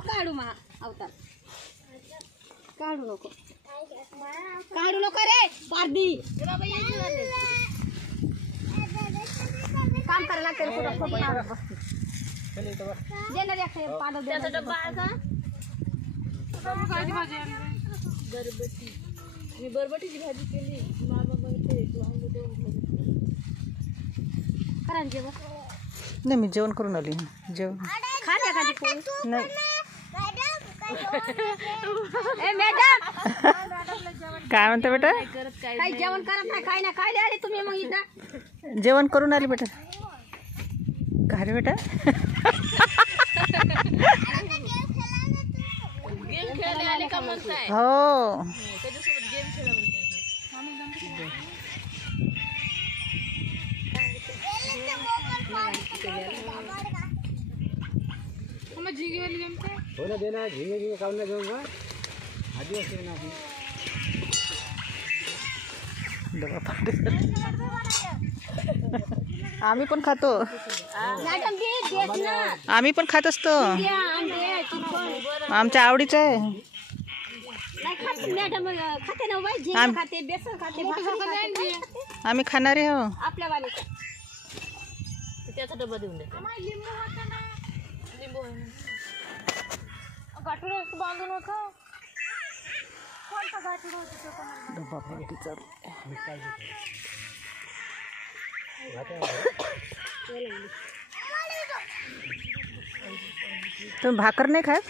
काढू मा अवतार काढू नको रे पारदी काम करायला मी बरबटीची भाजी केली मामा बघते तू करा जेवण नाही मी जेवण करून आली जेवण खात्या खाली पोळी नाही ए मॅडम काय म्हणता बेटा काही जेवण करत नाही काय ना काय आले तुम्ही मग इथं जेवण करून आली बेटा काय रे बेटा गेम खेळायला आले का म्हणताय हो त्याच्यासोबत गेम खेळा म्हणताय झिंगे वाली जमते हो ना देना झिंगे खाऊन ना घेऊन मग आदिवासी ना आपण आम्ही पण खातो मॅडम देत ना आम्ही पण खात असतो आमच्या आवडीचं आहे मॅडम खाते ना बाई झिंगे खाते बेसन खाते भाकरी खाते आम्ही खाणारे हो आपल्या वाले त्याचा डबा देऊन दे लिंबू गाठून बांधून होता कोणता गाठून तुम्ही भाकर नाही खात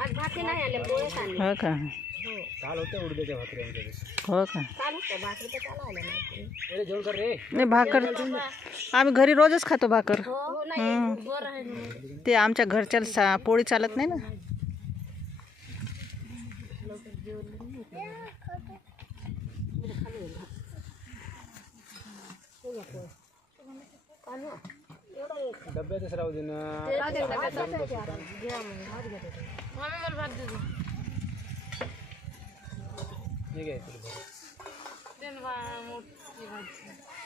आज भाकरी नाही आले पोळ्याच आणले हो का काल होते उडद्याच्या भाकरी आमच्याकडे हो का काल होतं भाकरी तर काल आले नाही अरे जेवण कर रे नाही भाकर आम्ही घरी रोजच खातो भाकर हो नाही बरं आहे ना ते आमच्या घरच्या पोळी चालत नाही ना डब्यातच राहू दे ना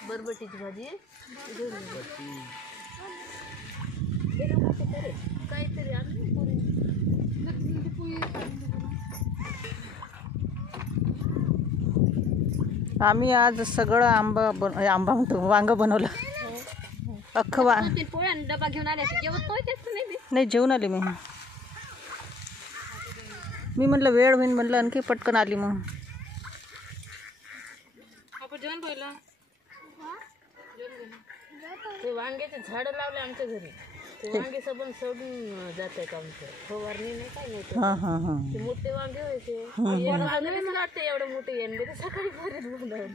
बरबटीची भाजी काहीतरी आम्ही आज सगळं आंबा म्हणतो वांग बनवलं अख्खं पोळ्या डबा घेऊन आले जेवत नाही जेवून आली मी म्हटलं वेळ होईन म्हणलं आणखी पटकन आली मग जेवण पहिलं ते वांग्याचे झाड लावले आमच्या घरी ते वांगे सबन सोडून जात आहेत आमचं फवारणी नाही काय नाही हां हां हां ते मोठे वांगे व्हायचे वाटते एवढं मोठे येणं ते सकाळी भरीत बनवले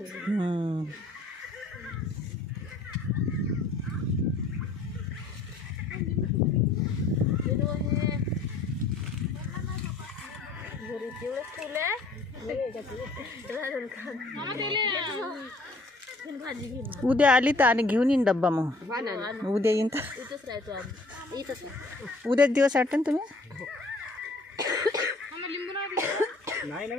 घरी तेवढंच ठेवले भाजी घे उद्या आली तर आणि घेऊन येईन डब्बा मग उद्या येईन तर इथंच राहतो आम्ही इथंच उद्याच दिवस वाटतं ना तुम्ही नाही ना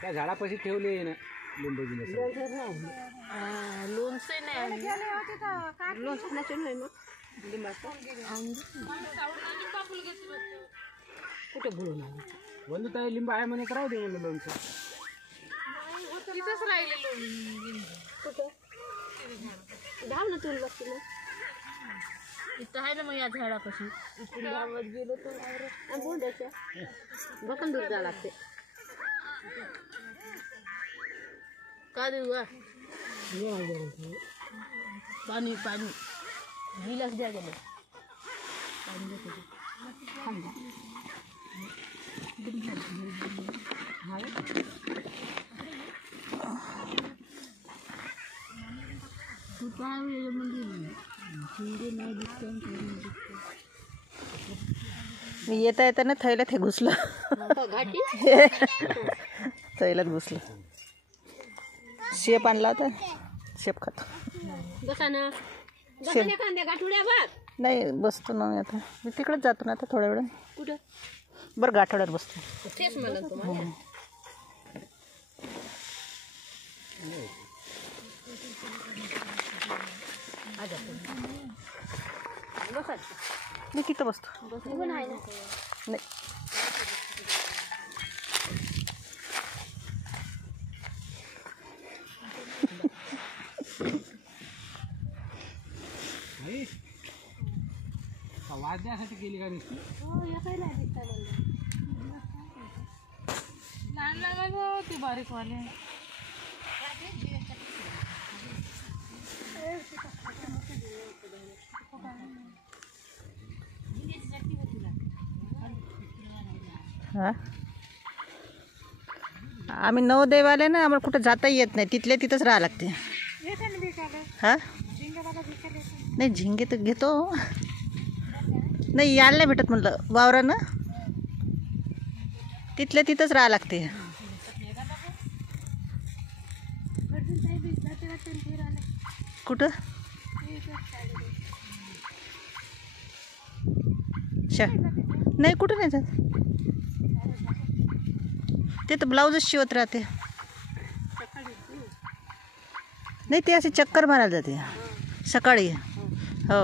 त्या झाडापाशी ठेवले ना लिंबाची लोणचं नाही लोणचं नाही मग लिंबाचं कुठे बोलून आले वंदू ताई लिंब आहे म्हणे करावं दे म्हणलं लोणचं तिथंच राहिले कुठं धाव ना तुला बघते ना इथं आहे ना मग या झाडापाशी इथून गावात गेलो तर बोंड्याच्या बकन दूर जावं लागते का देऊ पाणी पाणी गिलास द्या गेलं पाणी तू काय मी येता येताना थैल्यात हे घुसलं थैल्यात घुसलं शेप आणला होता शेप खातो बसा ना कांद्या गाठुड्या बघ नाही बसतो ना मी आता. मी तिकडेच जातो ना आता थोड्या वेळ. कुठं? बरं गाठोड्यावर बसतो. तेच म्हणत तुम्हाला. मी तिथं बसतो. नाही वाजण्यासाठी गेली का नुसती? लहान लहान होती बारीक वाले. हां आम्ही नवोदयवाले ना, आम्हाला कुठं जाता येत नाही. तिथल्या तिथंच राहावं लागते. हां नाही झिंगे तर घेतो. नाही यायला नाही भेटत म्हणलं वावरानं. तिथल्या तिथंच राहावं लागते. कुठं? नाही कुठं नाही जात. ते तर ब्लाऊजच शिवत राहते. नाही ते असे चक्कर मारायला जाते सकाळी. हो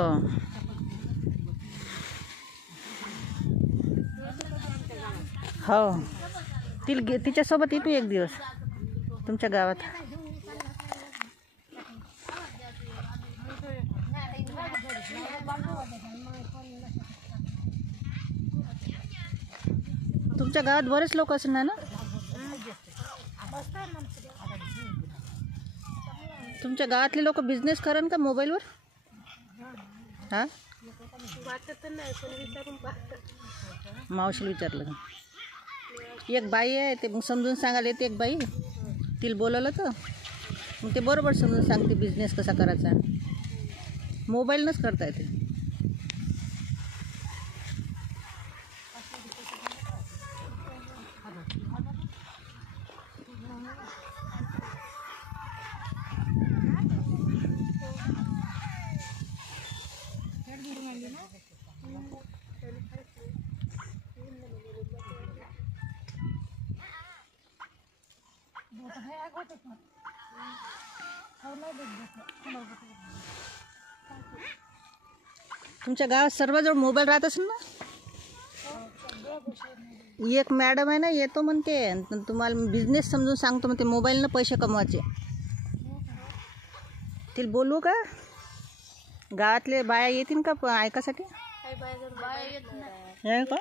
हो तिच्यासोबत येतो एक दिवस तुमच्या गावात. तुमच्या गावात बरेच लोक असणार ना. तुमच्या गावातले लोक बिझनेस करण का मोबाईलवर? हां मावशीला विचारलं. एक बाई आहे ते मग समजून सांगायला येते. एक बाई तिला बोलवलं तर मग ते बरोबर समजून सांगते बिझनेस कसा करायचा. मोबाईलनंच करता येते. तुमच्या गावात सर्वजवळ मोबाईल राहत असेल ना. एक मॅडम आहे ना, येतो म्हणते तुम्हाला बिझनेस समजून सांगतो म्हणते. मोबाईलनं पैसे कमवायचे. तिला बोलवू का? गावातले बाया येतील का ऐकासाठी? का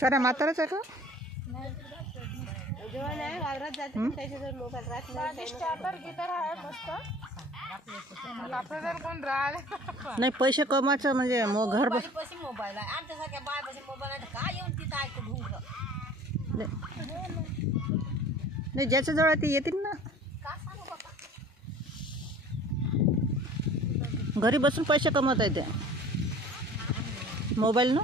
साऱ्या म्हाताराच आहे का? नाही पैसे कमायचं म्हणजे घर बस. नाही ज्याच्या जवळ ते येतील ना. घरी बसून पैसे कमवता येते मोबाईलनं.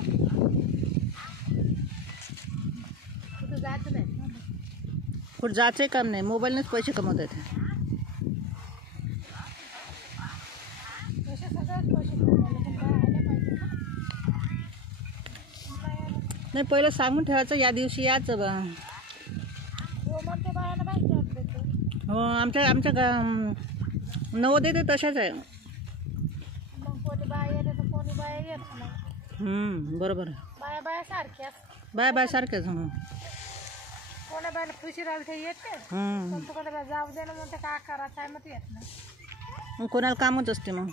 कुठं जायचंही काम नाही, मोबाईलनेच पैसे कमवता येते. नाही पहिलं सांगून ठेवायचं या दिवशी यायचं बा. हो आमच्या नवोदय ते तशाच आहे. बरोबर आहे. बाया सारख्याच. कोणा बायला खुशी राहिली ते येते. जाऊ दे ना म्हणते काय करायचं आहे मग येत नाही. कोणाला कामच असते मग.